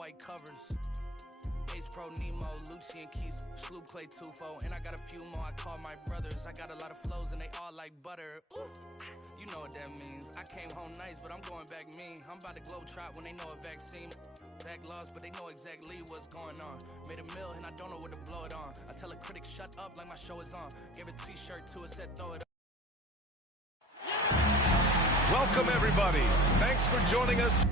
white covers. Ace Pro Nemo, Lucci and Keys, Sloop Clay Tufo, and I got a few more I call my brothers. I got a lot of flows and they all like butter. Ooh, you know what that means. I came home nice, but I'm going back mean. I'm about to globe trot when they know a vaccine. Back lost, but they know exactly what's going on. Made a meal and I don't know where to blow it on. I tell a critic shut up like my show is on. Gave a t-shirt to it, said throw it up. Welcome everybody. Thanks for joining us.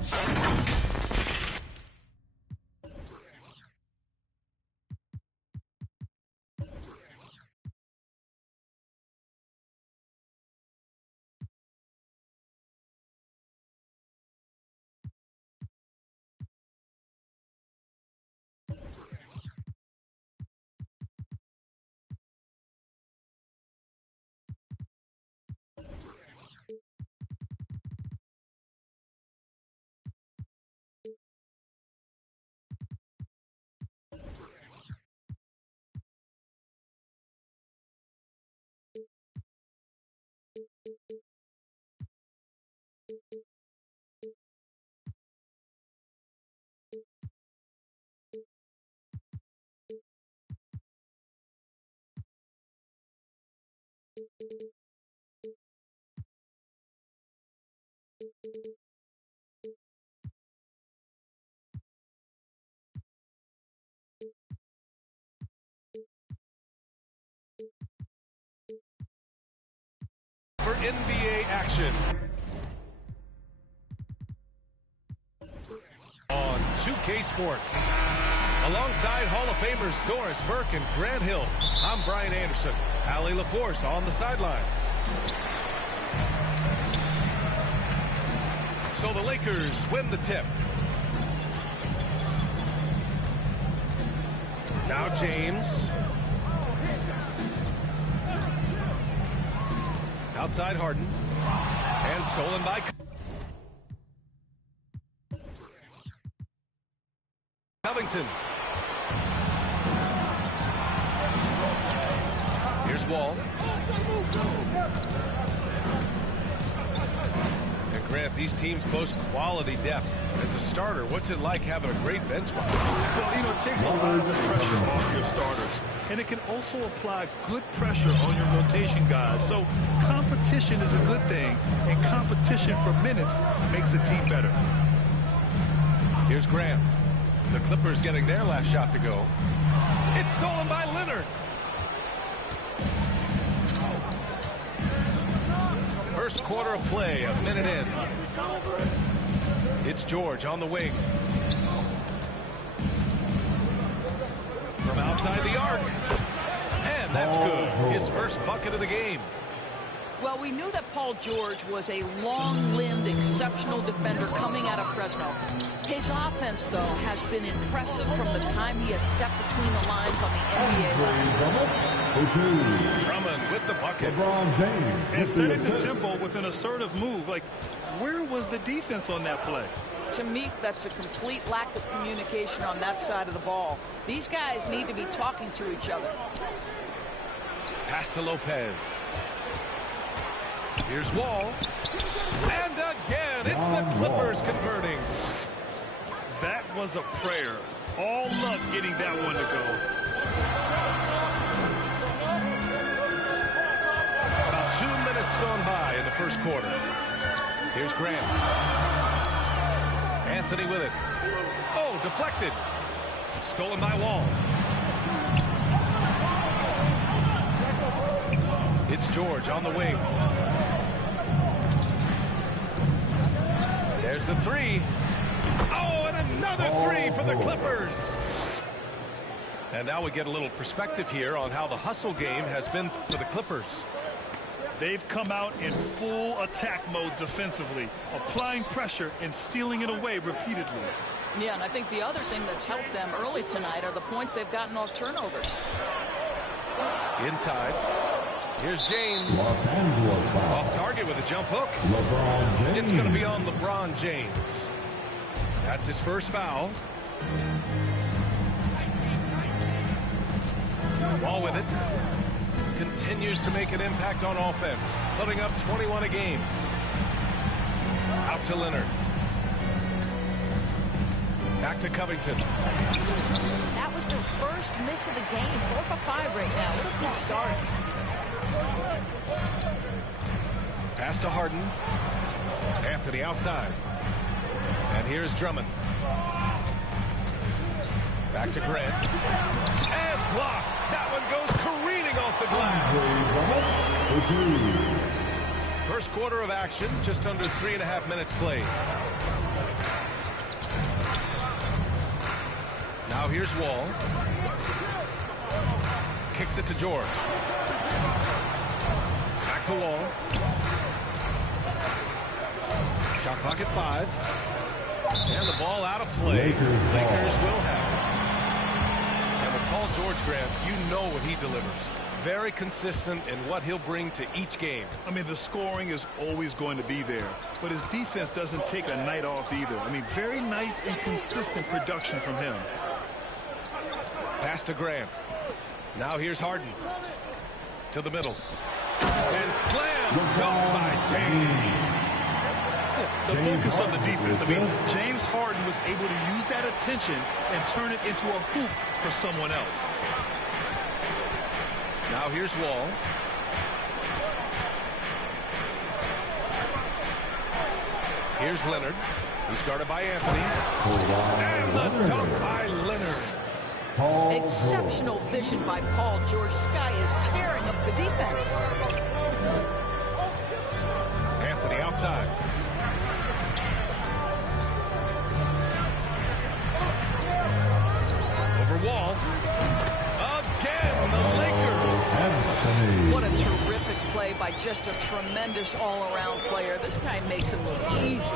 For NBA action on 2K Sports. Alongside Hall of Famers Doris Burke and Grant Hill, I'm Brian Anderson. Allie LaForce on the sidelines. So the Lakers win the tip. Now James. Outside Harden. And stolen by Covington. Here's Wall. And Grant, these teams boast quality depth. As a starter, what's it like having a great bench? Well, you know, it takes a lot of the pressure off your starters. And it can also apply good pressure on your rotation guys. So competition is a good thing, and competition for minutes makes a team better. Here's Grant. The Clippers getting their last shot to go. It's stolen by Leonard. First quarter of play, a minute in. It's George on the wing. From outside the arc. And that's good. His first bucket of the game. Well, we knew that Paul George was a long-limbed, exceptional defender coming out of Fresno. His offense, though, has been impressive from the time he has stepped between the lines on the NBA line. Drummond with the bucket. LeBron James. And setting the tempo with an assertive move. Like, where was the defense on that play? To me, that's a complete lack of communication on that side of the ball. These guys need to be talking to each other. Pass to Lopez. Here's Wall. And again, it's the Clippers converting. That was a prayer. All luck getting that one to go. About 2 minutes gone by in the first quarter. Here's Grant. Anthony with it. Oh, deflected. Stolen by Wall. It's George on the wing. There's the three. Oh, and another three for the Clippers. And now we get a little perspective here on how the hustle game has been for the Clippers. They've come out in full attack mode defensively, applying pressure and stealing it away repeatedly. Yeah, and I think the other thing that's helped them early tonight are the points they've gotten off turnovers. Inside. Here's James. Los Angeles foul. Off target with a jump hook. LeBron James. It's going to be on LeBron James. That's his first foul. Wall with it. Continues to make an impact on offense, putting up 21 a game. Out to Leonard. Back to Covington. That was their first miss of the game. 4 for 5 right now. What a good start. Pass to Harden. Anthony outside. And here's Drummond. Back to Grant. And blocked. That one goes careening off the glass. First quarter of action, just under 3.5 minutes played. Now here's Wall. Kicks it to George. Back to Wall. Shot clock at 5. And the ball out of play. Lakers will have it. And with Paul George, Grant, you know what he delivers. Very consistent in what he'll bring to each game. I mean, the scoring is always going to be there, but his defense doesn't take a night off either. I mean, very nice and consistent production from him. Pass to Grant. Now here's Harden. To the middle. And slam dunk by James. The focus on the defense. I mean, James Harden was able to use that attention and turn it into a hoop for someone else. Now here's Wall. Here's Leonard. He's guarded by Anthony. And the dunk by Leonard. Exceptional vision by Paul George. This guy is tearing up the defense. Anthony outside. Over Wall. Again, the Lakers. What a terrific play by just a tremendous all-around player. This guy makes it look easy.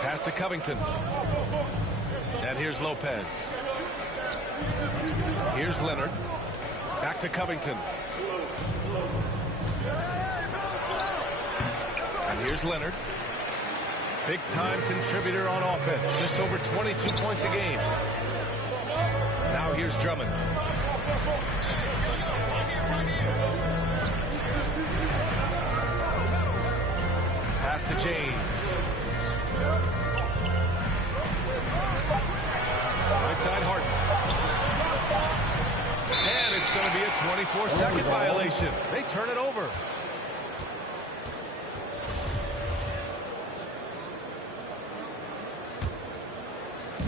Pass to Covington. And here's Lopez. Here's Leonard. Back to Covington. And here's Leonard. Big-time contributor on offense. Just over 22 points a game. Now here's Drummond. Pass to James. Right side Harden. And it's going to be a 24-second violation. They turn it over.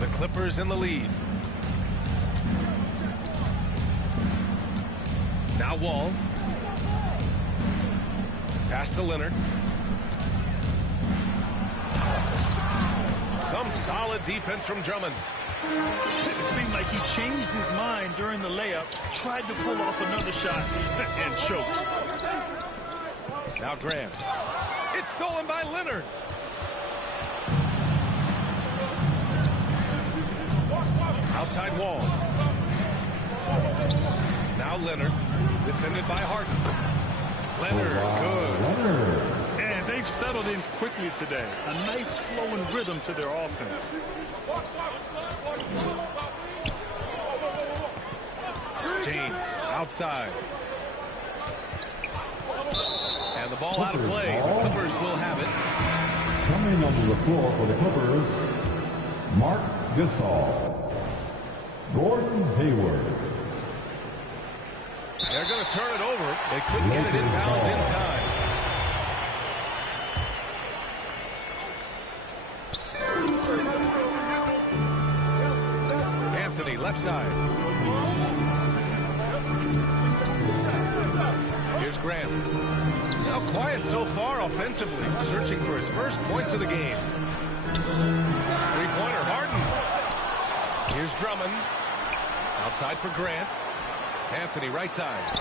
The Clippers in the lead. Now Wall. Pass to Leonard. Some solid defense from Drummond. It seemed like he changed his mind during the layup, tried to pull off another shot, and choked. Now Grant. It's stolen by Leonard. Outside Wall. Now Leonard. Defended by Harden. Leonard, good. And they've settled in quickly today. A nice flow and rhythm to their offense. James outside. And the ball out of play. The Clippers will have it. Coming onto the floor for the Clippers, Marc Gasol. Gordon Hayward. They're going to turn it over. They couldn't get it inbounds in time. Anthony, left side. Here's Grant. Now quiet so far offensively, searching for his first points of the game. Three-pointer, Harden. Here's Drummond. Outside for Grant. Anthony, right side.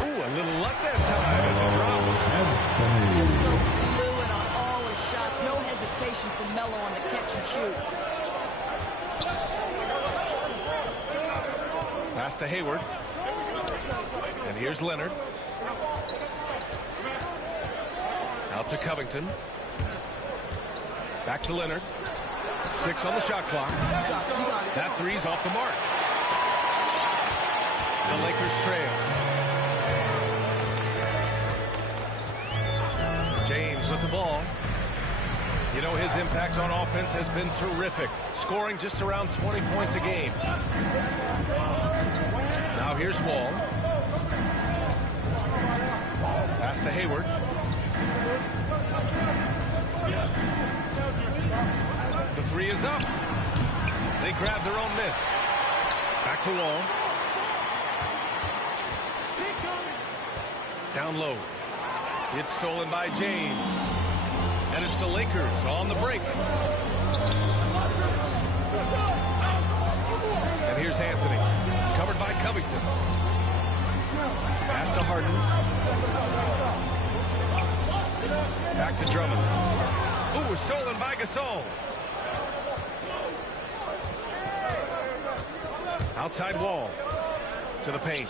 Ooh, a little luck that time as it drops. Just so fluid on all his shots. No hesitation for Melo on the catch and shoot. Pass to Hayward. And here's Leonard. Out to Covington. Back to Leonard. 6 on the shot clock. That three's off the mark. The Lakers trail. James with the ball. You know, his impact on offense has been terrific, scoring just around 20 points a game. Now here's Wall. Pass to Hayward. The three is up. They grab their own miss. Back to Wall. Down low. It's stolen by James. And it's the Lakers on the break. And here's Anthony. Covered by Covington. Pass to Harden. Back to Drummond. Ooh, stolen by Gasol. Outside Wall. To the paint.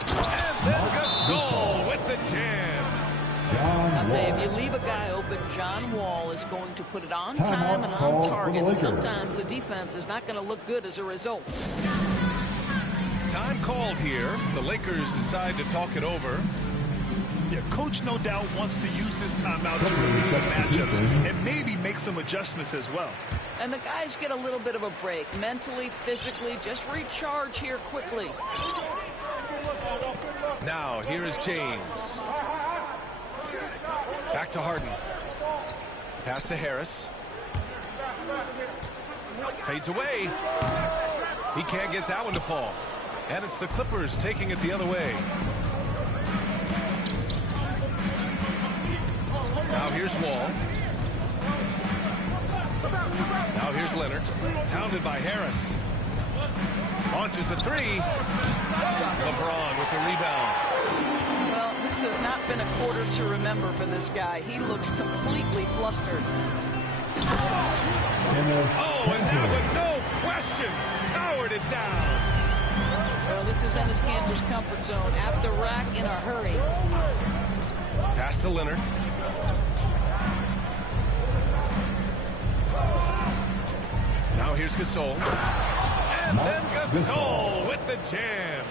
And then Gasol with the jam. I'll tell you, if you leave a guy open, John Wall is going to put it on time and on target. And sometimes the defense is not going to look good as a result. Time called here. The Lakers decide to talk it over. Yeah, coach no doubt wants to use this timeout to review the matchups and maybe make some adjustments as well. And the guys get a little bit of a break. Mentally, physically, just recharge here quickly. Now, here is James. Back to Harden. Pass to Harris. Fades away. He can't get that one to fall. And it's the Clippers taking it the other way. Now here's Wall. Now here's Leonard. Pounded by Harris. Launches a three. LeBron with the rebound. Well, this has not been a quarter to remember for this guy. He looks completely flustered. Oh, and that one, no question, powered it down. Well, this is Enes Kanter's comfort zone. At the rack in a hurry. Pass to Leonard. Now here's Gasol. And then Gasol with the jam.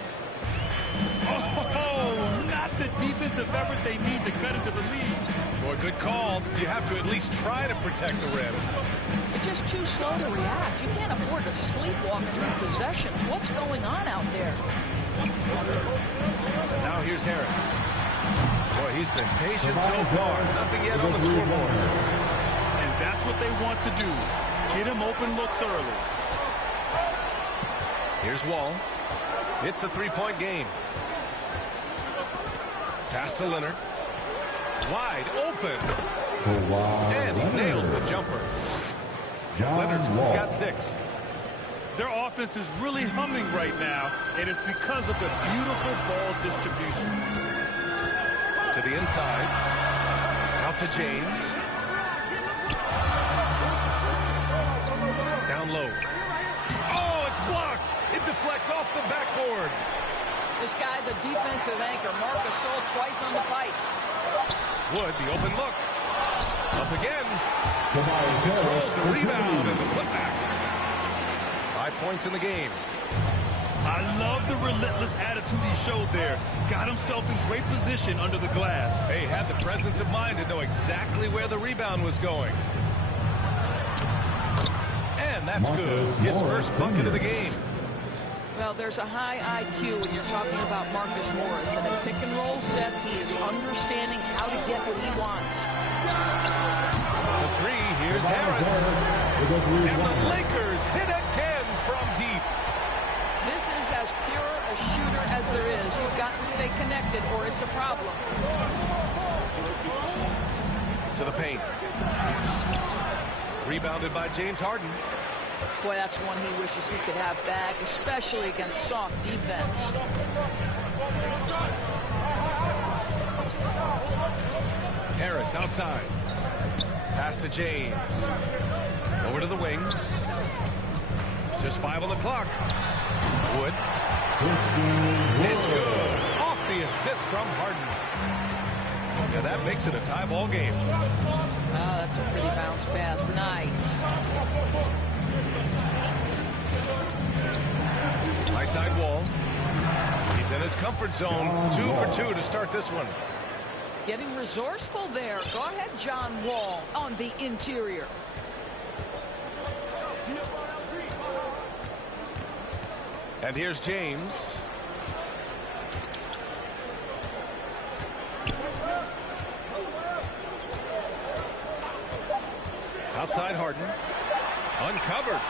Oh, not the defensive effort they need to cut into the lead. Boy, good call. You have to at least try to protect the rim. It's just too slow to react. You can't afford to sleepwalk through possessions. What's going on out there? Now here's Harris. Boy, he's been patient so far. Nothing yet on the scoreboard. And that's what they want to do. Get him open looks early. Here's Wall. It's a three-point game. Pass to Leonard. Wide open. And he nails the jumper. Leonard's got 6. Their offense is really humming right now, and it's because of the beautiful ball distribution. To the inside. Out to James. Down low. Oh, it's blocked. It deflects off the backboard. This guy, the defensive anchor, Marc Gasol, twice on the pipes. Wood, the open look. Up again. Controls the rebound and the putback. 5 points in the game. I love the relentless attitude he showed there. Got himself in great position under the glass. He had the presence of mind to know exactly where the rebound was going. And that's good. His first bucket of the game. Well, there's a high IQ when you're talking about Marcus Morris. And in pick-and-roll sets, he is understanding how to get what he wants. The three, here's Harris. And the Lakers hit again from deep. This is as pure a shooter as there is. You've got to stay connected or it's a problem. To the paint. Rebounded by James Harden. Boy, that's one he wishes he could have back, especially against soft defense. Harris outside. Pass to James. Over to the wing. Just 5 on the clock. Wood. It's good. Off the assist from Harden. Yeah, that makes it a tie ball game. Oh, that's a pretty bounce pass. Nice. Right side Wall. He's in his comfort zone. 2 for 2 to start this one. getting resourceful there. Go ahead, John Wall, on the interior. And here's James. Outside Harden. Uncovered.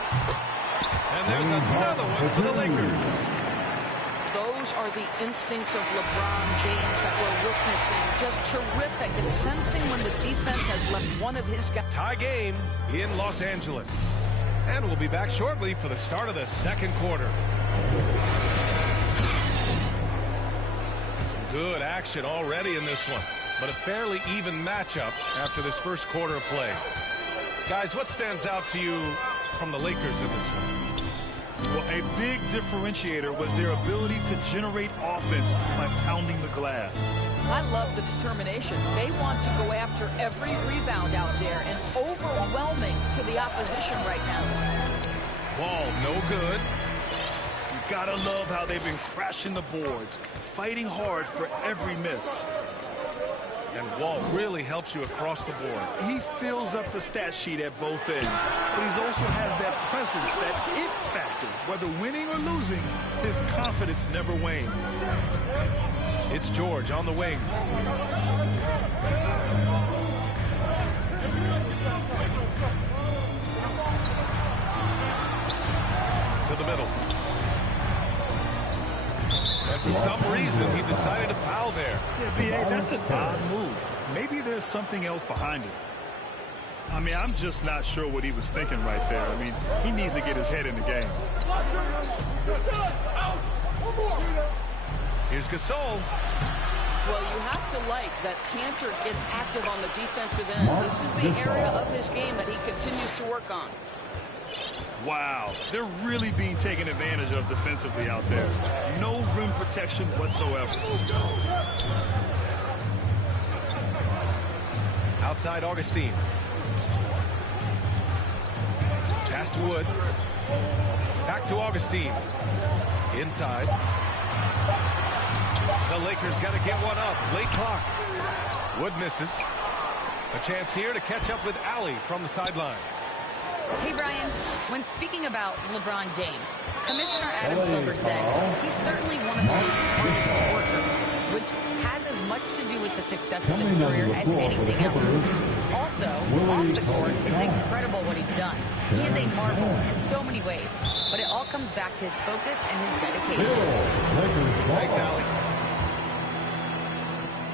And there's another one for the Lakers. Those are the instincts of LeBron James that we're witnessing. Just terrific at sensing when the defense has left one of his guys. Tie game in Los Angeles. And we'll be back shortly for the start of the second quarter. Some good action already in this one, but a fairly even matchup after this first quarter of play. Guys, what stands out to you from the Lakers in this one? Well, a big differentiator was their ability to generate offense by pounding the glass. I love the determination. They want to go after every rebound out there and overwhelming to the opposition right now. Wall, no good. You gotta love how they've been crashing the boards, fighting hard for every miss. And Wall really helps you across the board. He fills up the stat sheet at both ends, but he also has that presence, that it factor. Whether winning or losing, his confidence never wanes. It's George on the wing. To the middle. And for some reason, he decided to foul there. Yeah, B.A., that's an odd move. Maybe there's something else behind it. I mean, I'm just not sure what he was thinking right there. I mean, he needs to get his head in the game. Here's Gasol. Well, you have to like that Cantor gets active on the defensive end. This is the area of his game that he continues to work on. Wow, they're really being taken advantage of defensively out there. No rim protection whatsoever. Outside Augustine. Pass to Wood. Back to Augustine. Inside. The Lakers got to get one up. Late clock. Wood misses. A chance here to catch up with Allie from the sideline. Hey, Brian. When speaking about LeBron James, Commissioner Adam Silver said he's certainly one of the hardest workers, which has as much to do with the success of his career as anything else. Also, off the court, it's incredible what he's done. He is a marvel in so many ways, but it all comes back to his focus and his dedication. Thanks, Allie.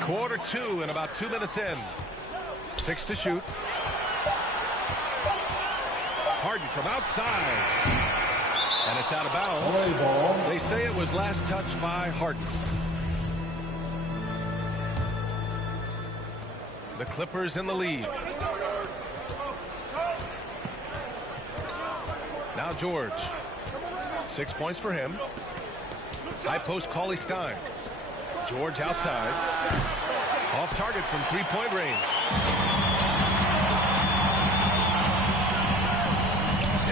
Quarter two and about 2 minutes in. 6 to shoot. Harden from outside. And it's out of bounds. They say it was last touched by Harden. The Clippers in the lead. Now George. 6 points for him. High post Cauley Stein. George outside. Off target from three-point range.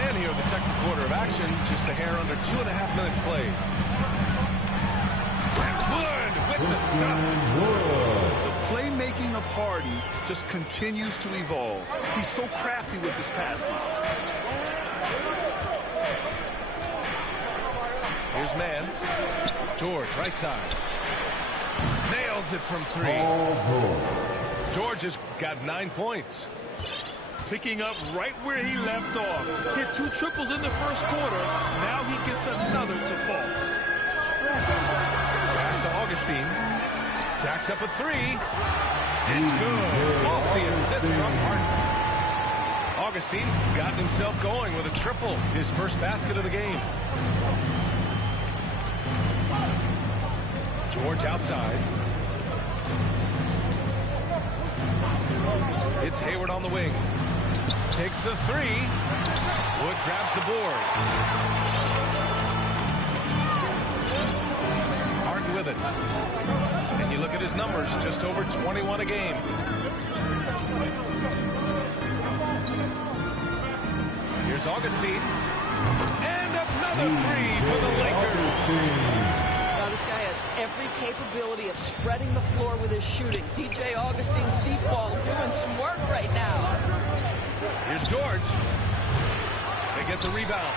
And here the second quarter of action, just a hair under 2.5 minutes played. And Wood with the stuff. The playmaking of Harden just continues to evolve. He's so crafty with his passes. Here's man. George, right side. Nails it from three. George has got 9 points. Picking up right where he left off. Hit 2 triples in the first quarter. Now he gets another to fall. Pass to Augustine. Jacks up a 3. It's good. Off the assist from Harden. Augustine's gotten himself going with a triple. His first basket of the game. George outside. It's Hayward on the wing. Takes the 3. Wood grabs the board. Harden with it. And you look at his numbers, just over 21 a game. Here's Augustine. And another 3 for the Lakers. this guy has every capability of spreading the floor with his shooting. DJ Augustine's deep ball doing some work right now. Here's George. They get the rebound.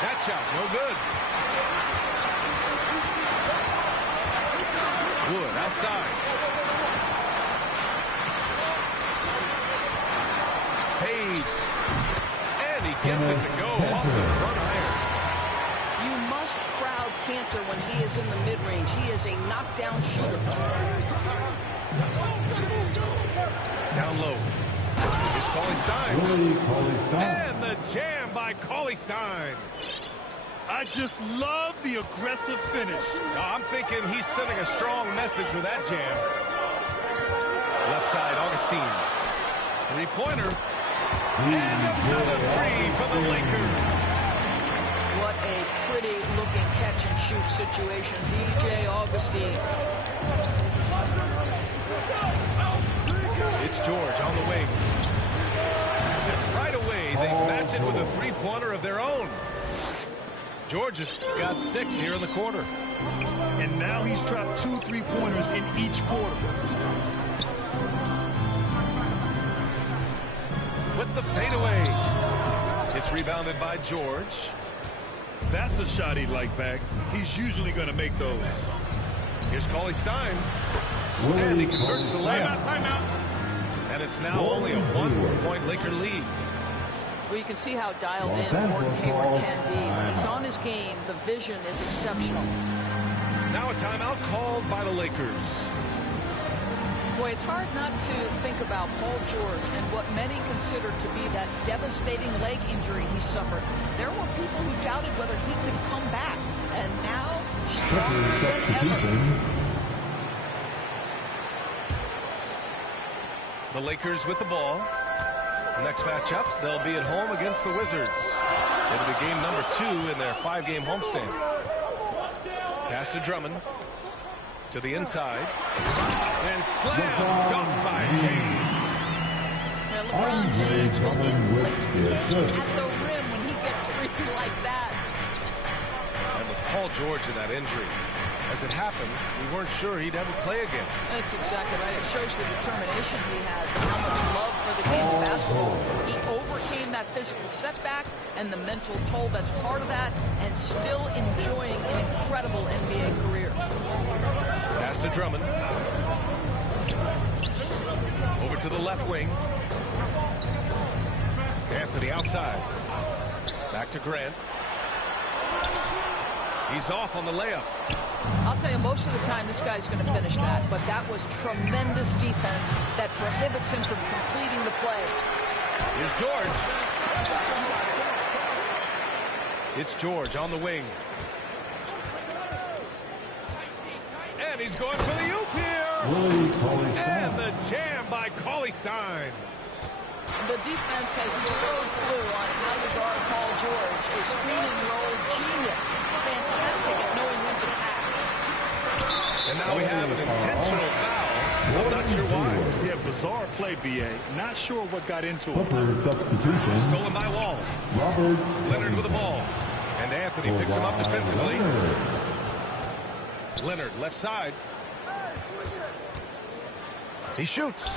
That shot, no good. Wood outside. Fades. And he gets it to go off the front iron. You must crowd Kanter when he is in the mid-range. He is a knockdown shooter. Down low. Here's Cauley-Stein. And the jam by Cauley-Stein. I just love the aggressive finish. I'm thinking he's sending a strong message with that jam. Left side, Augustine. Three-pointer. And another three for the Lakers. What a pretty-looking catch-and-shoot situation. DJ Augustine. It's George on the wing. And right away, they match it with a three-pointer of their own. George has got 6 here in the quarter. And now he's dropped 2 3-pointers in each quarter. With the fadeaway. It's rebounded by George. That's a shot he'd like back. He's usually going to make those. Here's Cauley-Stein. And he converts the layup. Timeout. And it's now only a 1-point Laker lead. Well, you can see how dialed in Gordon Hayward can be. When he's on his game, the vision is exceptional. Now a timeout called by the Lakers. Boy, it's hard not to think about Paul George and what many consider to be that devastating leg injury he suffered. There were people who doubted whether he could come back, and now stronger than ever. The Lakers with the ball. Next matchup, they'll be at home against the Wizards. It'll be game number 2 in their 5-game homestand. Pass to Drummond. To the inside. And slam dunk by James. Now LeBron James will inflict pain at the rim when he gets free like that. And with Paul George in that injury, as it happened, we weren't sure he'd ever play again. That's exactly right. It shows the determination he has and how much love for the game of basketball. He overcame that physical setback and the mental toll that's part of that, and still enjoying an incredible NBA career. Pass to Drummond. Over to the left wing. Anthony outside. Back to Grant. He's off on the layup. I'll tell you, most of the time this guy's going to finish that, but that was tremendous defense that prohibits him from completing the play. Here's George. It's George on the wing. And he's going for the oop here. And the jam by Cauley-Stein. The defense has zero clue on how to guard Paul George. A screen and roll genius. Fantastic at knowing when to pass. And now we have an intentional foul. I'm not sure why. Yeah, bizarre play, B.A. Not sure what got into it. Substitution. Stolen by Wall. Leonard with the ball. And Anthony picks him up defensively. Leonard, left side. He shoots.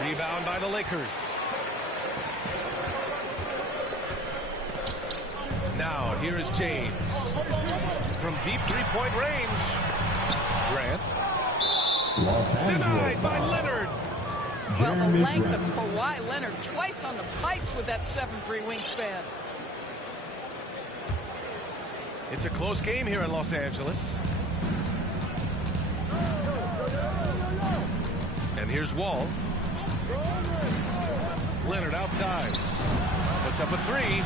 Rebound by the Lakers. Now, here is James. From deep three-point range. Grant. Denied by Leonard. Well, the length of Kawhi Leonard twice on the pipes with that 7'3" wingspan. It's a close game here in Los Angeles. And here's Wall. Leonard outside. Puts up a 3.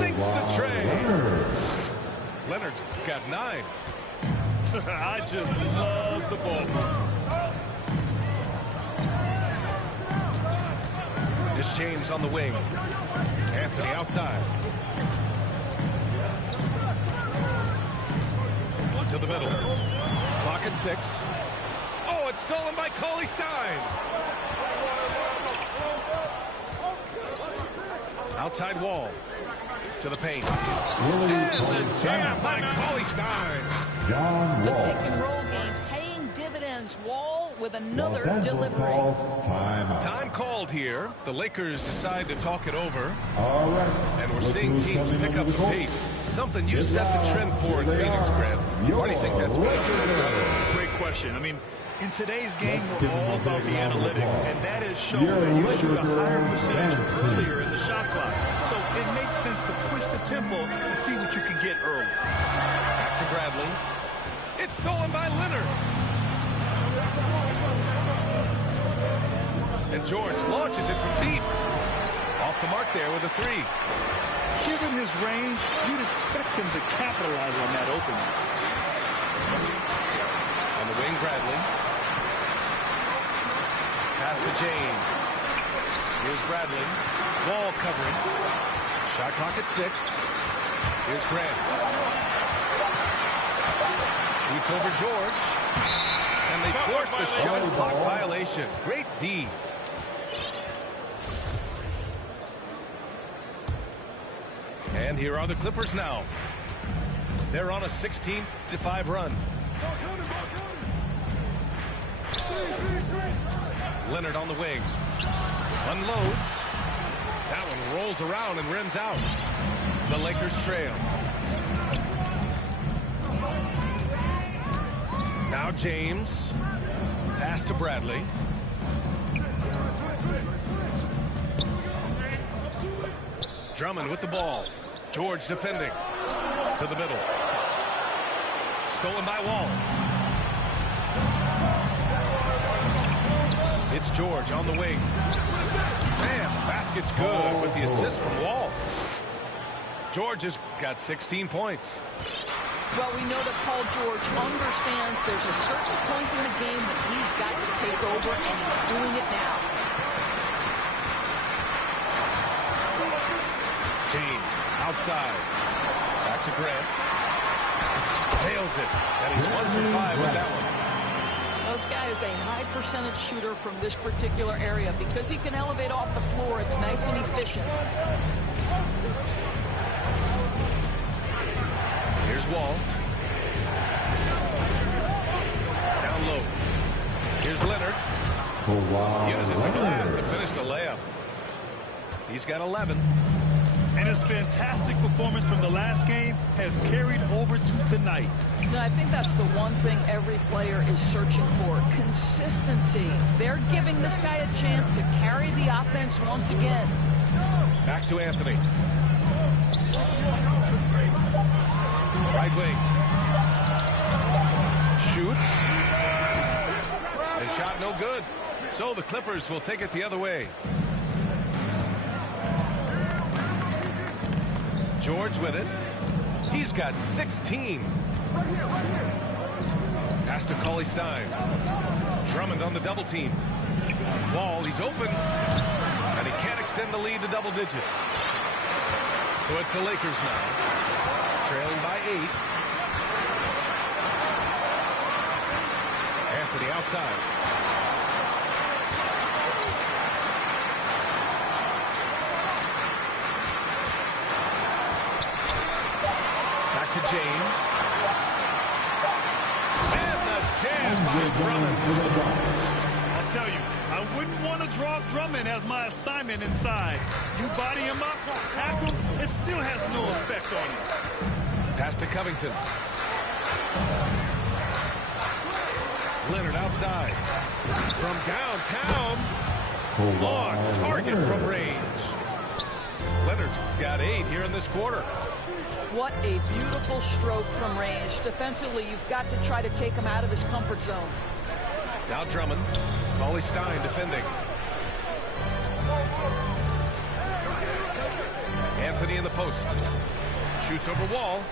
Sinks the tray. Leonard's got 9. I just love the ball. Here's James on the wing. Anthony outside. To the middle. Clock at 6. Oh, it's stolen by Cauley-Stein. Outside Wall to the paint. Willie And the Cauley-Stein. jam by Cauley-Stein. John The Wall. pick and roll game paying dividends. Wall with another Los Angeles delivery. calls timeout. Time called here. The Lakers decide to talk it over. All right. And we're Look seeing who's teams coming pick over up the court. pace. Something you Get set the loud. trend for in Here they Phoenix, are. Grant. Why do you think that's been? Lakers. Great question. I mean, in today's game, Let's we're give them all a about big the round of analytics, applause. and that is shown Your that you shoot a Lakers higher percentage fantasy. earlier in the shot clock. So it makes sense to push the tempo and see what you can get early. Back to Bradley. It's stolen by Leonard. And George launches it from deep. Off the mark there with a three. Given his range, you'd expect him to capitalize on that opening. On the wing, Bradley. Pass to James. Here's Bradley. Wall covering. Shot clock at 6. Here's Grant. Shoots over George. And they force the shot clock violation. Great D. And here are the Clippers now. They're on a 16-5 run. Leonard on the wing. Unloads. That one rolls around and rims out. The Lakers trail. Now James. Pass to Bradley. Drummond with the ball. George defending. To the middle. Stolen by Wall. It's George on the wing. Man, the basket's good with the assist from Wall. George has got 16 points. Well, we know that Paul George understands there's a certain point in the game that he's got to take over, and he's doing it now. James outside. Back to Grant. Nails it. And he's 1 for 5 with that one. This guy is a high percentage shooter from this particular area. Because he can elevate off the floor, it's nice and efficient. Here's Wall. Down low. Here's Leonard. Oh, wow. Uses the glass to finish the layup. He's got 11. And his fantastic performance from the last game has carried over to tonight. No, I think that's the one thing every player is searching for. Consistency. They're giving this guy a chance to carry the offense once again. Back to Anthony. Right wing. Shoots. The shot no good. So the Clippers will take it the other way. George with it. He's got 16. Pass to Cauley-Stein. Drummond on the double team. Wall, he's open. And he can't extend the lead to double digits. So it's the Lakers now. Trailing by 8. Anthony outside. Back to James. And the jam by Drummond. I'll tell you, I wouldn't want to draw Drummond as my assignment inside. You body him up, hack him, it still has no effect on him. Pass to Covington. Leonard outside. From downtown. On target from range. Leonard's got 8 here in this quarter. What a beautiful stroke from range. Defensively, you've got to try to take him out of his comfort zone. Now Drummond. Cauley-Stein defending. Anthony in the post. Shoots over Wall.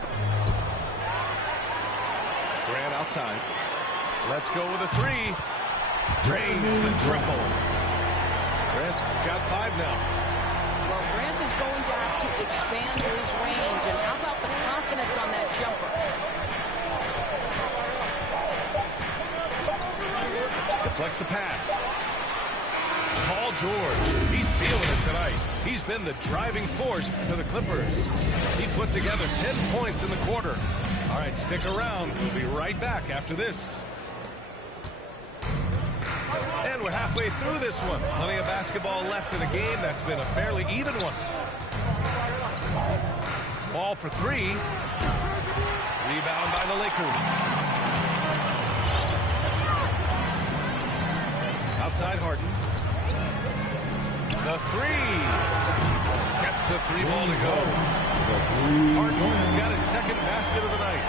Grant outside. Let's go with a 3. Drains the triple. Grant's got 5 now. Well, Grant is going to have to expand his range. And how about the confidence on that jumper? Deflects the pass. Paul George. He's feeling it tonight. He's been the driving force for the Clippers. He put together 10 points in the quarter. All right, stick around. We'll be right back after this. And we're halfway through this one. Plenty of basketball left in a game that's been a fairly even one. Ball for three. Rebound by the Lakers. Outside Harden. The three. Gets the three ball to go. Harden's got his second basket of the night.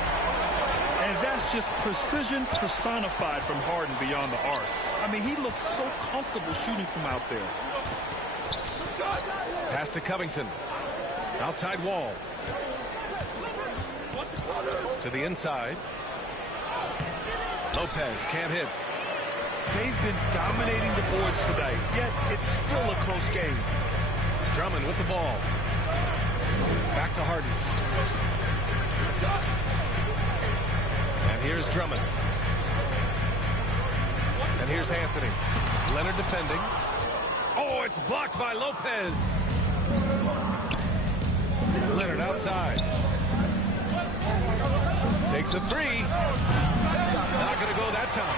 And that's just precision personified from Harden beyond the arc. I mean, he looks so comfortable shooting from out there. Pass to Covington. Outside Wall. To the inside. Lopez can't hit. They've been dominating the boards tonight, yet it's still a close game. Drummond with the ball. Back to Harden. And here's Drummond. And here's Anthony. Leonard defending. Oh, it's blocked by Lopez. Leonard outside. Takes a three. Not going to go that time.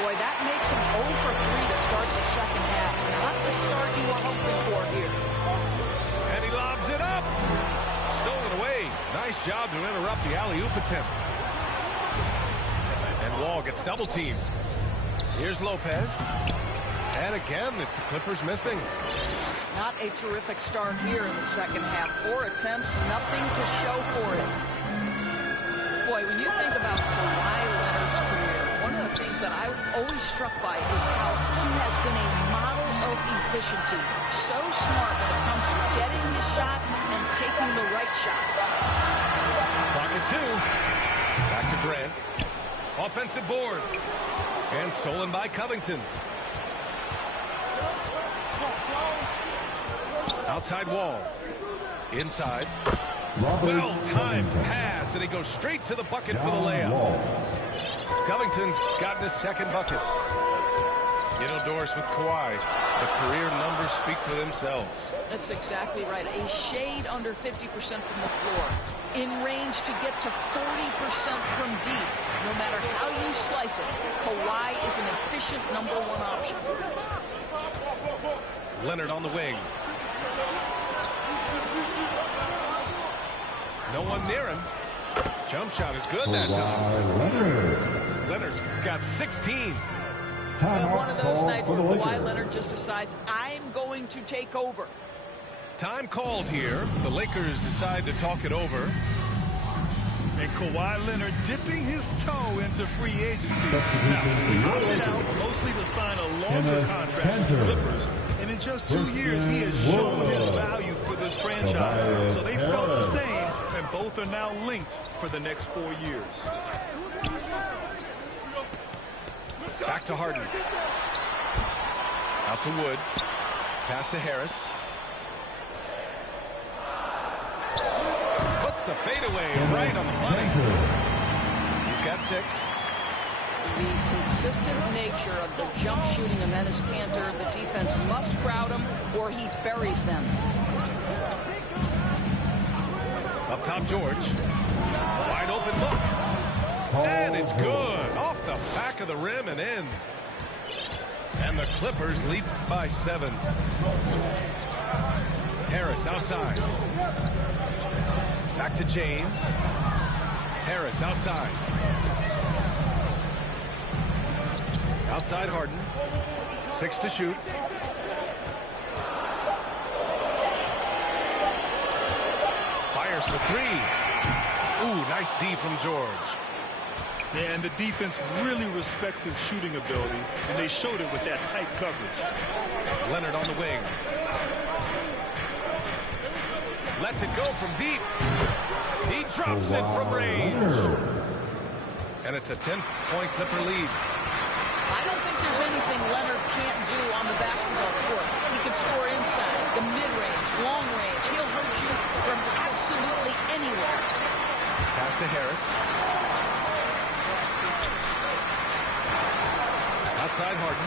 Boy, that makes him 0 for 3 to start the second half. Not the start you were hoping for here. And he lobs it up. Stolen away. Nice job to interrupt the alley-oop attempt. And Wall gets double-teamed. Here's Lopez. And again, it's the Clippers missing. Not a terrific start here in the second half. 4 attempts, nothing to show for it. Boy, when you think about Kawhi Leonard's career, one of the things that I'm always struck by is how he has been a model of efficiency. So smart when it comes to getting his shot and taking the right shots. Clock at 2. Back to Grant. Offensive board. And stolen by Covington. Outside Wall. Inside. Well-timed pass, and he goes straight to the bucket for the layup. Covington's gotten his second bucket. You know, Doris, with Kawhi, the career numbers speak for themselves. That's exactly right. A shade under 50% from the floor. In range to get to 40% from deep. No matter how you slice it, Kawhi is an efficient #1 option. Leonard on the wing. No one near him. Jump shot is good that time. Leonard's got 16. One of those nights where Kawhi Leonard just decides, I'm going to take over. Time called here. The Lakers decide to talk it over. And Kawhi Leonard dipping his toe into free agency. Now, he opted out mostly to sign a longer contract with the Clippers. And in just 2 years, he has shown his value for this franchise. So they felt the same, and both are now linked for the next 4 years. Back to Harden. Out to Wood. Pass to Harris. Puts the fadeaway right on the money. He's got 6. The consistent nature of the jump shooting of Enes Kanter, the defense must crowd him or he buries them. Up top, George. Wide open look. And it's good. Off the back of the rim and in. And the Clippers lead by 7. Harris outside. Back to James. Harris outside. Outside Harden. 6 to shoot. Fires for 3. Ooh, nice D from George. Yeah, and the defense really respects his shooting ability, and they showed it with that tight coverage. Leonard on the wing. Lets it go from deep. He drops it from range. And it's a 10-point Clipper lead. I don't think there's anything Leonard can't do on the basketball court. He can score inside, the mid-range, long range. He'll hurt you from absolutely anywhere. Pass to Harris. Outside Harden.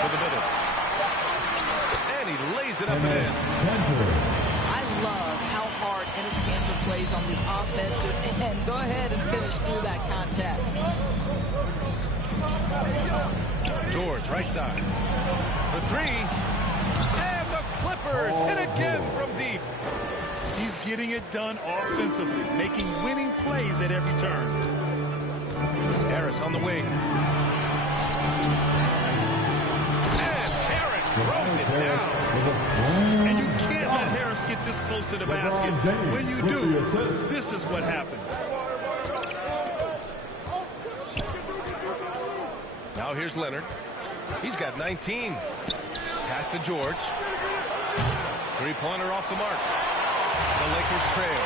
to the middle. And he lays it up and in. I love how hard Enes Kanter plays on the offensive end. Go ahead and finish through that contact. George, right side. For three. And the Clippers hit again from deep. He's getting it done offensively, making winning plays at every turn. Harris on the wing. And Harris throws it down. And you can't let Harris get this close to the basket. When you do, this is what happens. Now here's Leonard. He's got 19. Pass to George. Three-pointer off the mark. The Lakers trail.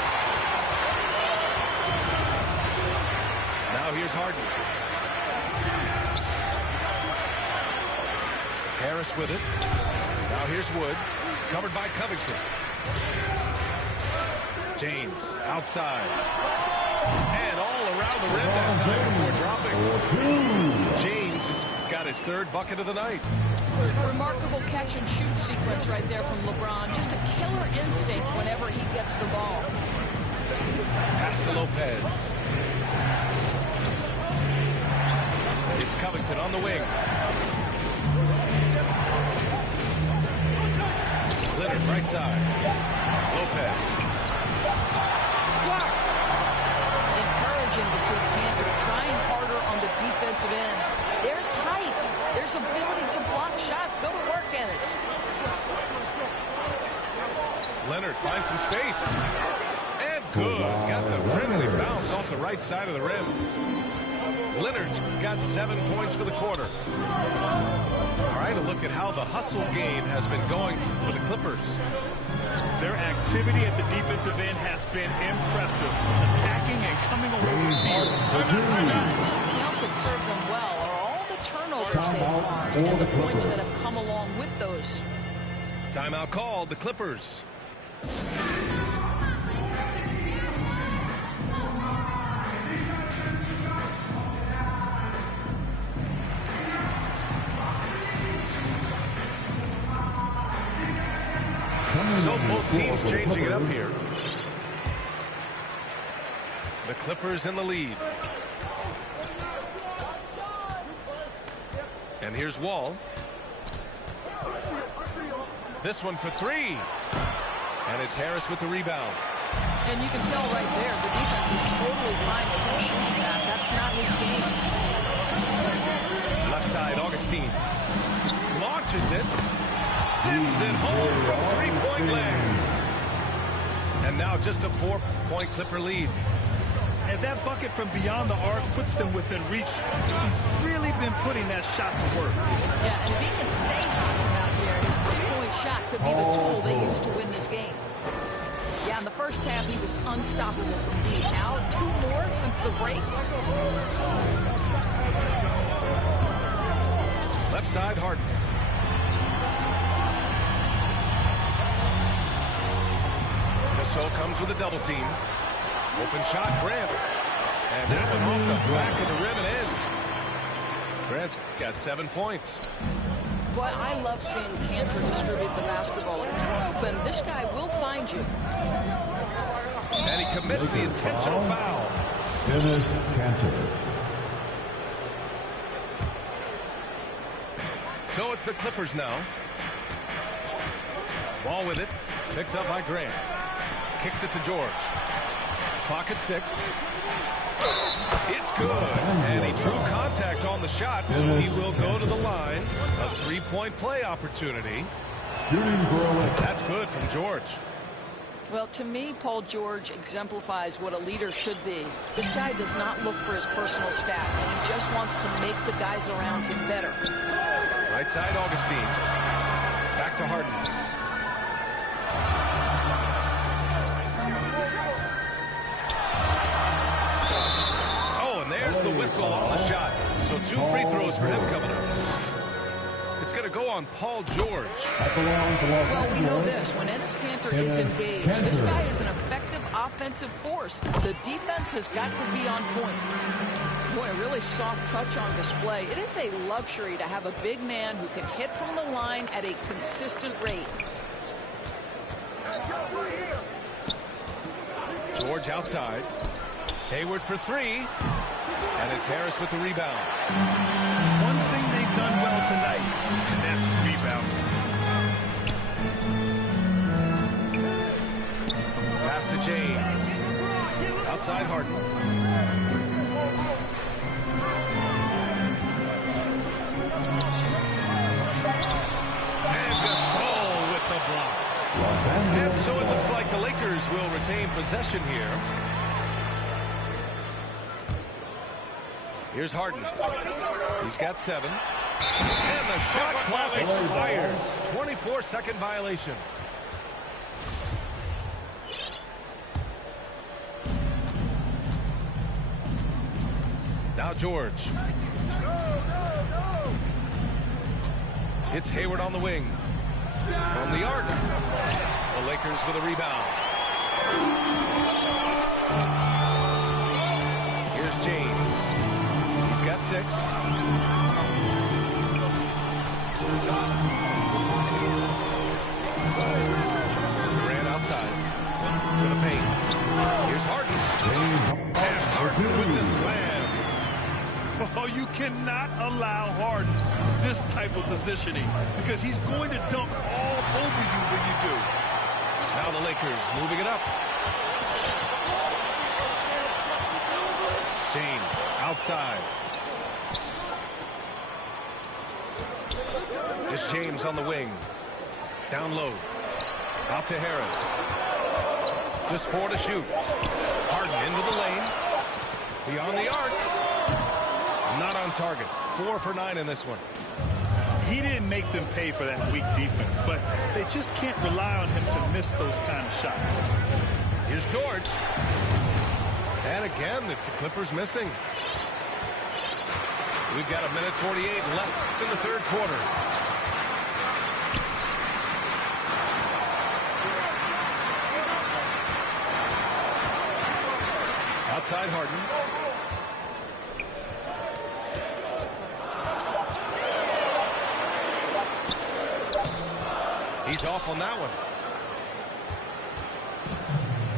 Now here's Harden. Harris with it. Now here's Wood. Covered by Covington. James outside. And all around the rim that time before dropping. James has got his third bucket of the night. Remarkable catch and shoot sequence right there from LeBron. Just a killer instinct whenever he gets the ball. Pass to Lopez. It's Covington on the wing. Leonard, right side. Lopez. Blocked. Encouraging to see Kanter trying harder on the defensive end. There's height. There's ability to block shots. Go to work, Enes. Leonard finds some space. And good. Got the friendly bounce off the right side of the rim. Leonard's got 7 points for the quarter. All right, a look at how the hustle game has been going for the Clippers. Their activity at the defensive end has been impressive. Attacking and coming away with steals. Something else that served them well are all the turnovers they've caused and the points that have come along with those. Timeout called, the Clippers. So both teams changing it up here. The Clippers in the lead. And here's Wall. This one for three. And it's Harris with the rebound. And you can tell right there, the defense is totally fine with him shooting that. That's not his game. Left side, Augustine. Launches it. Sends it home from three-point land. And now just a 4-point Clipper lead. And that bucket from beyond the arc puts them within reach. He's really been putting that shot to work. Yeah, and if he can stay hot from out here, his three-point shot could be the tool they use to win this game. Yeah, in the first half, he was unstoppable from deep. Now, 2 more since the break. Left side, Harden. Gasol comes with a double team. Open shot, Grant. And that one off the back of the rim and in. Grant's got 7 points. Boy, I love seeing Kanter distribute the basketball. If you're open, this guy will find you. And he commits the intentional foul. Enes Kanter. So it's the Clippers now. Ball with it. Picked up by Grant. Kicks it to George. Clock at 6. It's good. And he drew contact on the shot. So he will go to the line. A 3-point play opportunity. That's good from George. Well, to me, Paul George exemplifies what a leader should be. This guy does not look for his personal stats. He just wants to make the guys around him better. Right side, Augustine. Back to Harden. There's the whistle on the shot. So 2 free throws for him coming up. It's going to go on Paul George. Well, we know this. When Enes Kanter is engaged, this guy is an effective offensive force. The defense has got to be on point. Boy, a really soft touch on display. It is a luxury to have a big man who can hit from the line at a consistent rate. George outside. Hayward for three. And it's Harris with the rebound. One thing they've done well tonight, and that's rebounding. Pass to James. Outside Harden. And Gasol with the block. And so it looks like the Lakers will retain possession here. Here's Harden. He's got 7. And the shot clock expires. 24-second violation. Now George. It's Hayward on the wing. From the arc. The Lakers with a rebound. Here's James. He's got 6. Durant outside. To the paint. Here's Harden. And Harden with the slam. Oh, you cannot allow Harden this type of positioning because he's going to dunk all over you when you do. Now the Lakers moving it up. James outside. It's James on the wing. Down low. Out to Harris. Just 4 to shoot. Harden into the lane. Beyond the arc. Not on target. 4 for 9 in this one. He didn't make them pay for that weak defense, but they just can't rely on him to miss those kind of shots. Here's George. And again, it's the Clippers missing. We've got 1:48 left in the third quarter. Outside Harden. He's off on that one.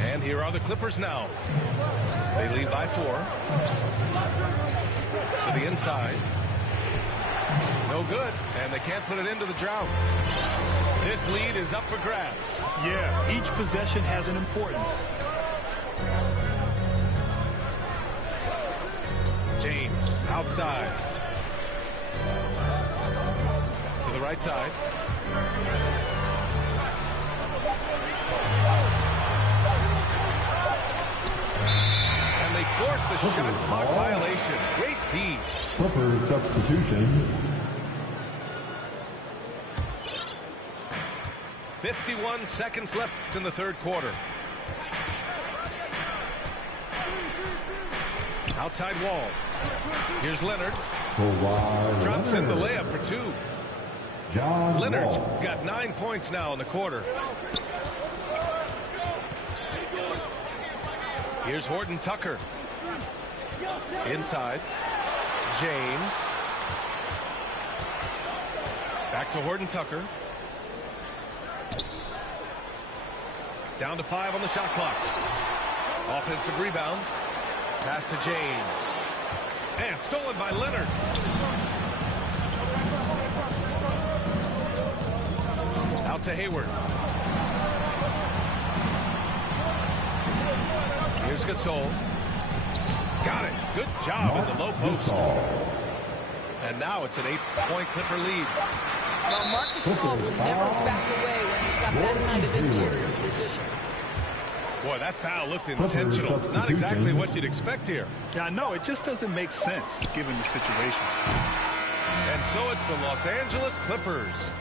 And here are the Clippers now. They lead by 4. To the inside. No good. And they can't put it into the drought. This lead is up for grabs. Yeah, each possession has an importance. James outside. To the right side. And they forced the shot clock violation. Great D. Clippers substitution. 51 seconds left in the third quarter. Outside wall. Here's Leonard. Drops in the layup for 2. Leonard's got 9 points now in the quarter. Here's Horton Tucker. Inside. James. Back to Horton Tucker. Down to 5 on the shot clock. Offensive rebound. Pass to James. And stolen by Leonard. Out to Hayward. Here's Gasol. Got it. Good job in the low post. And now it's an 8-point Clipper lead. Well, Marcus Gasol will never back away when he's got that kind of interior position. Boy, that foul looked intentional. Not exactly what you'd expect here. Yeah, I know. It just doesn't make sense given the situation. And so it's the Los Angeles Clippers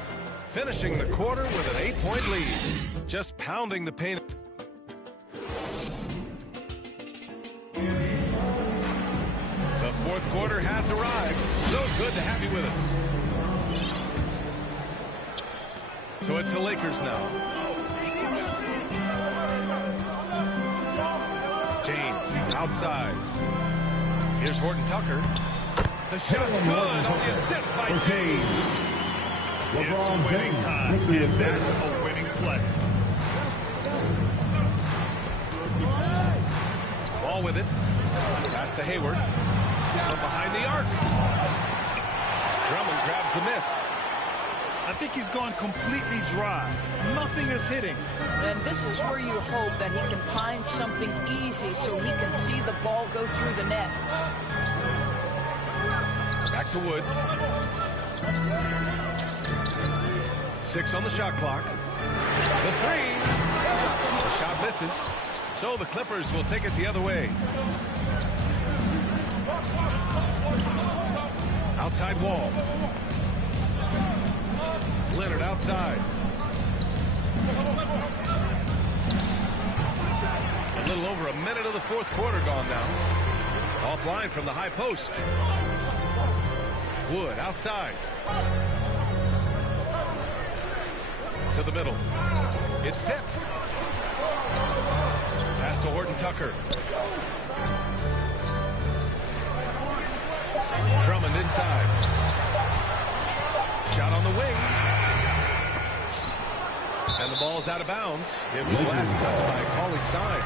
finishing the quarter with an 8-point lead. Just pounding the paint. The fourth quarter has arrived. So good to have you with us. So it's the Lakers now. James outside. Here's Horton Tucker. The shot's good on the assist by James. It's winning time, and that's a winning play. Ball with it. Pass to Hayward. From behind the arc. Drummond grabs the miss. I think he's gone completely dry. Nothing is hitting. And this is where you hope that he can find something easy so he can see the ball go through the net. Back to Wood. 6 on the shot clock. The 3. The shot misses. So the Clippers will take it the other way. Outside Wall. Leonard outside. A little over a minute of the fourth quarter gone now. Offline from the high post. Wood outside. To the middle. It's tipped. Pass to Horton Tucker. Drummond inside. Shot on the wing. And the ball's out of bounds. It was last touched by Cauley Stein.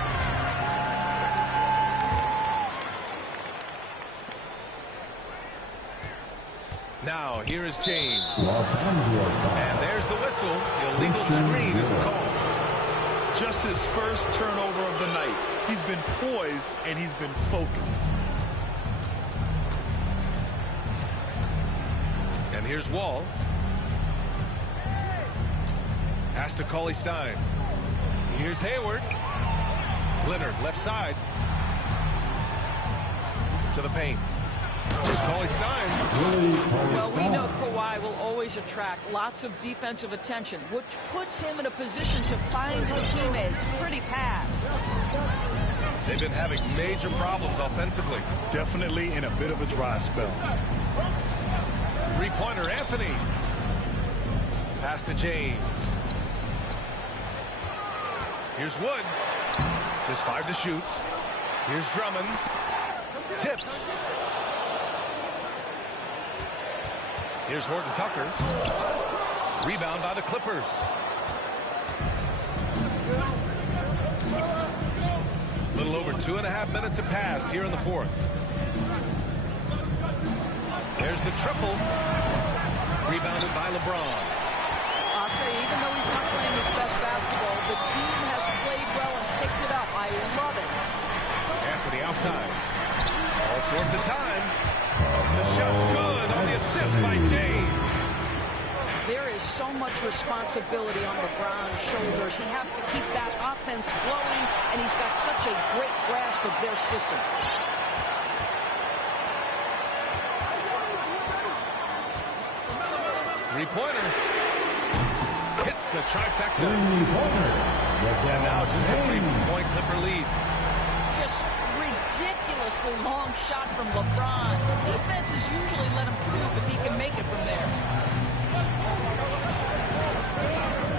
Now, here is James. And there's the whistle. Illegal screen is the call. Just his first turnover of the night. He's been poised and he's been focused. And here's Wall. Pass to Cauley Stein. Here's Hayward. Leonard left side. To the paint. Here's Cauley Stein. Well, we know Kawhi will always attract lots of defensive attention, which puts him in a position to find his teammates. Pretty pass. They've been having major problems offensively. Definitely in a bit of a dry spell. Three-pointer, Anthony. Pass to James. Here's Wood. Just 5 to shoot. Here's Drummond. Tipped. Here's Horton Tucker. Rebound by the Clippers. A little over 2.5 minutes have passed here in the fourth. There's the triple. Rebounded by LeBron. I'll tell you, even though he's not playing his best basketball, the team has played well and picked it up. I love it. Anthony outside. All sorts of time. The shot's good on the assist by James. There is so much responsibility on LeBron's shoulders. He has to keep that offense flowing, and he's got such a great grasp of their system. Three-pointer. Hits the trifecta. And now just a 3-point Clipper lead. Just ridiculously long shot from LeBron. Defenses usually let him prove if he can make it from there.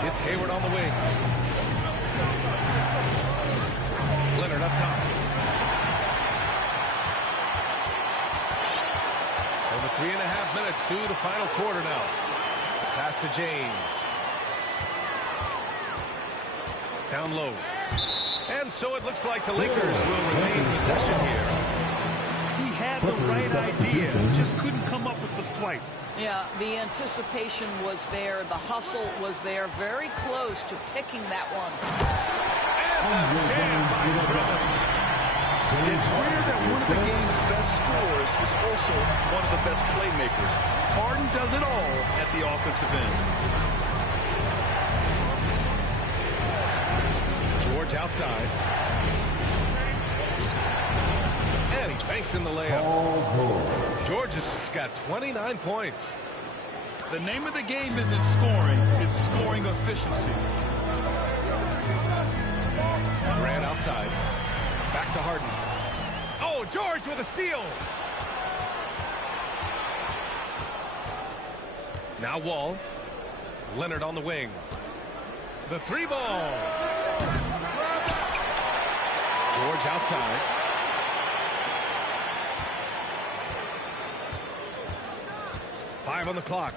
It's Hayward on the wing. Leonard up top. Over 3.5 minutes to the final quarter now. Pass to James. Down low. And so it looks like the Lakers will retain possession here. He had the right idea, just couldn't come up with the swipe. Yeah, the anticipation was there. The hustle was there. Very close to picking that one. And the jam by Drummond. It's rare that one of the game's best scorers is also one of the best playmakers. Harden does it all at the offensive end. George outside. And he banks in the layup. George has got 29 points. The name of the game isn't scoring, it's scoring efficiency. Durant outside. Back to Harden. Oh, George with a steal. Now Wall. Leonard on the wing. The three ball. George outside. Five on the clock.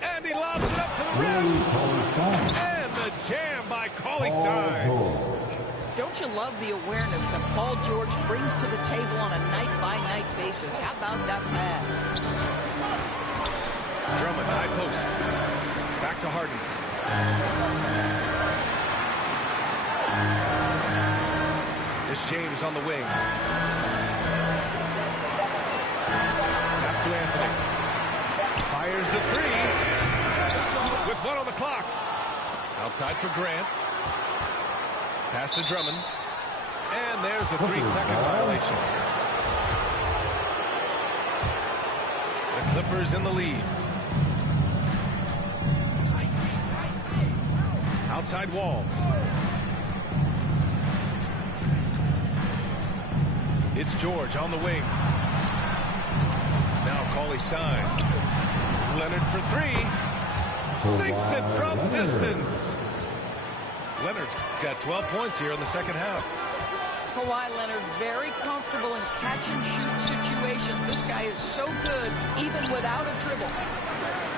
And he lobs it up to the rim. And the jam by Cauley Stein. Don't you love the awareness that Paul George brings to the table on a night-by-night basis? How about that pass? Drummond, high post. Back to Harden. This James on the wing. Back to Anthony. Fires the three. With one on the clock. Outside for Grant. Pass to Drummond. And there's a 3-second violation. The Clippers in the lead. Outside Wall. It's George on the wing. Now Cauley Stein. Leonard for three. Sinks it from distance. Leonard's got 12 points here in the second half. Kawhi Leonard very comfortable in catch-and-shoot situations. This guy is so good even without a dribble.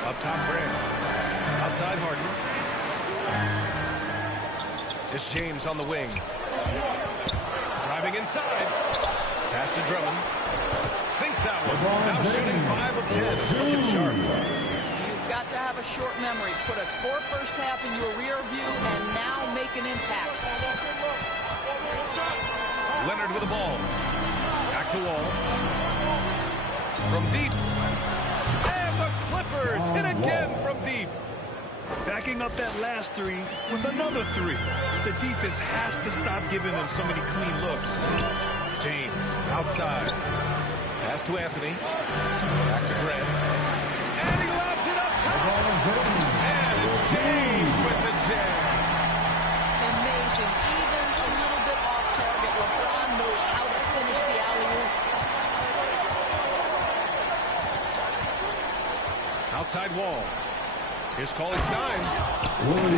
Up top, Grant. Outside Harden. It's James on the wing. Driving inside. Pass to Drummond. Sinks that one. Now shooting 5 of 10. Looking sharp. You've got to have a short memory. Put a poor first half in your rear view and now make an impact. Leonard with the ball. Back to Wall. From deep. And the Clippers hit again from deep. Backing up that last three with another three. The defense has to stop giving them so many clean looks. James outside. Pass to Anthony. Back to Grant. And he lobs it up top. And it's James with the jam. Amazing. Even a little bit off target. LeBron knows how to finish the alley-oop. Outside Wall. Here's Cauley Stein.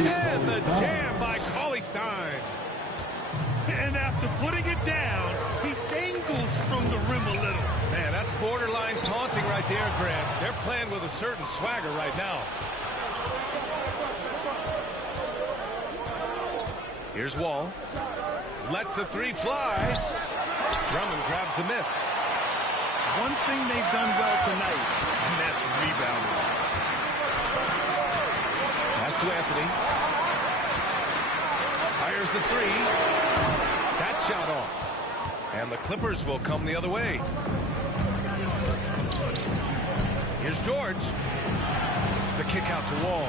And the jam by Cauley Stein. And after putting it down, he dangles from the rim a little. Man, that's borderline taunting right there, Grant. They're playing with a certain swagger right now. Here's Wall. Lets the three fly. Drummond grabs the miss. One thing they've done well tonight, and that's rebounding. Pass to Anthony. Fires the three. That shot off. And the Clippers will come the other way. Here's George. The kick out to Wall.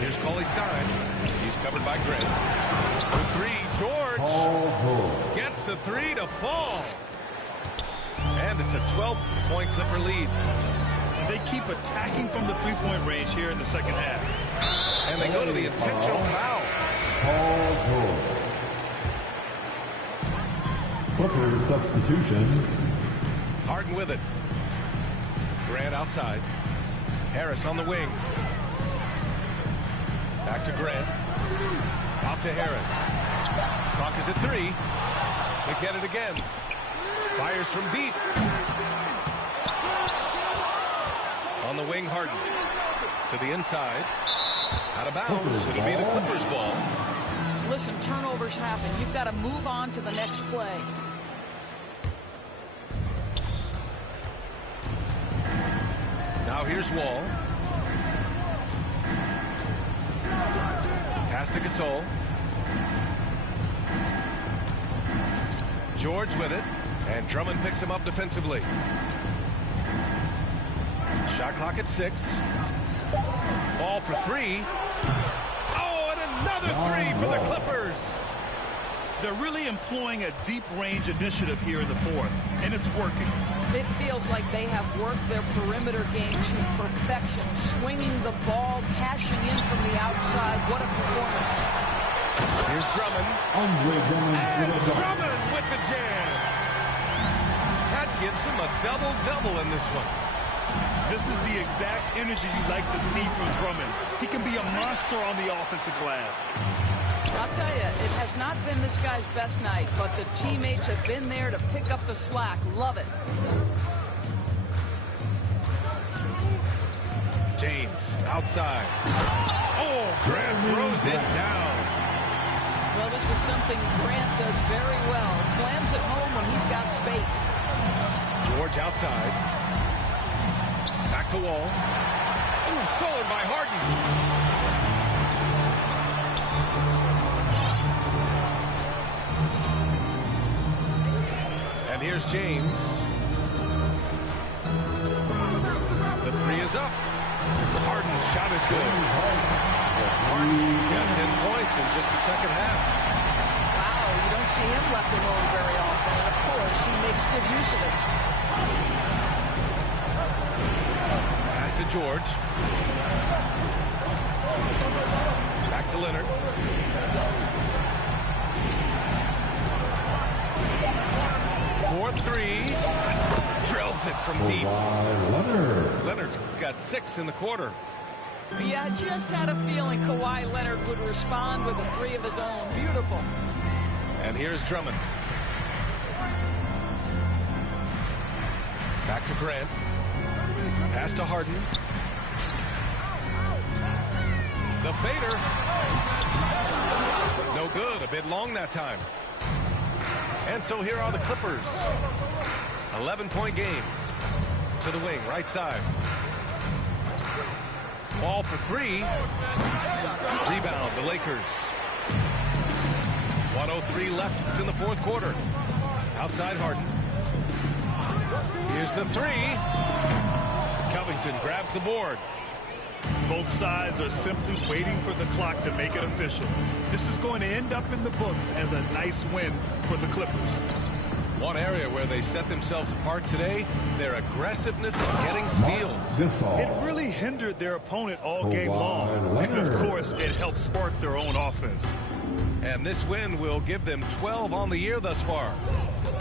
Here's Cauley Stein. He's covered by Grant. The three, George gets the three to fall. And it's a 12-point Clipper lead. They keep attacking from the three-point range here in the second half. And they go to the intentional foul. Clippers substitution. Harden with it. Grant outside. Harris on the wing. Back to Grant. Out to Harris. Clock is at 3. They get it again. Fires from deep. On the wing, Harden. To the inside. Out of bounds. It'll be the Clippers ball. Listen, turnovers happen. You've got to move on to the next play. Now here's Wall. Pass to Gasol. George with it. And Drummond picks him up defensively. Shot clock at 6. Ball for 3. Oh, and another 3 for the Clippers. They're really employing a deep-range initiative here in the fourth, and it's working. It feels like they have worked their perimeter game to perfection, swinging the ball, cashing in from the outside. What a performance. Here's Drummond. Andre Drummond And Drummond with the jam. That gives him a double-double in this one. This is the exact energy you like to see from Drummond. He can be a monster on the offensive glass. I'll tell you, it has not been this guy's best night, but the teammates have been there to pick up the slack. Love it. James, outside. Oh, Grant throws it down. Well, this is something Grant does very well. Slams it home when he's got space. George outside. Back to Wall. Ooh, stolen by Harden. And here's James. The three is up. Harden's shot is good. Harden's got 10 points in just the second half. Wow, you don't see him left alone very often, and of course, he makes good use of it. Pass to George. Back to Leonard. For three. Drills it from deep. Leonard's got 6 in the quarter. Yeah, I just had a feeling Kawhi Leonard would respond with a three of his own. Beautiful. And here's Drummond. Back to Grant. Pass to Harden. The fader. No good. A bit long that time. And so here are the Clippers. 11-point game. To the wing, right side. Ball for three. Rebound, the Lakers. 1:03 left in the fourth quarter. Outside Harden. Here's the three. Covington grabs the board. Both sides are simply waiting for the clock to make it official. This is going to end up in the books as a nice win for the Clippers. One area where they set themselves apart today, their aggressiveness in getting steals. It really hindered their opponent all game long. And of course, it helped spark their own offense. And this win will give them 12 on the year thus far.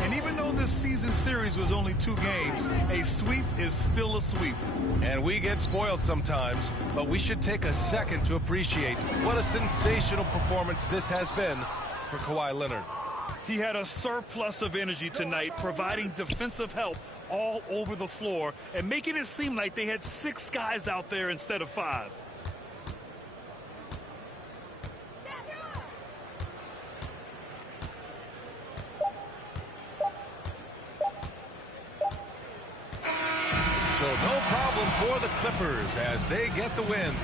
And even though this season series was only 2 games, a sweep is still a sweep. And we get spoiled sometimes, but we should take a second to appreciate what a sensational performance this has been for Kawhi Leonard. He had a surplus of energy tonight, providing defensive help all over the floor and making it seem like they had 6 guys out there instead of 5. So no problem for the Clippers as they get the win.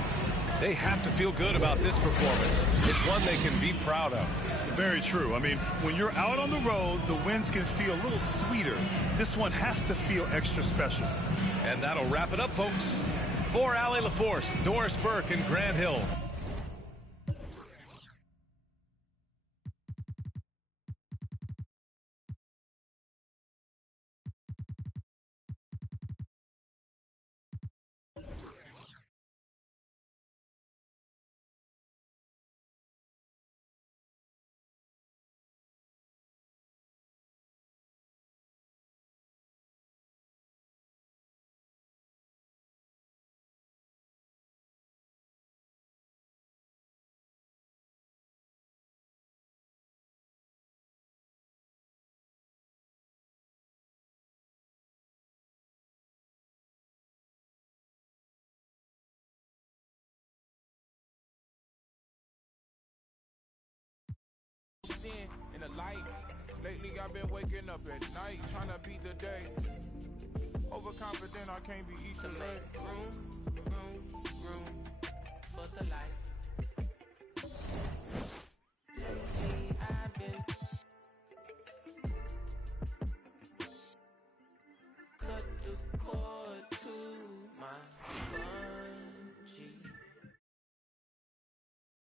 They have to feel good about this performance. It's one they can be proud of. Very true. I mean, when you're out on the road, the wins can feel a little sweeter. This one has to feel extra special. And that'll wrap it up, folks. For Allie LaForce, Doris Burke, and Grant Hill. In the light, lately I've been waking up at night, trying to beat the day. Overconfident, I can't be eating right. Room.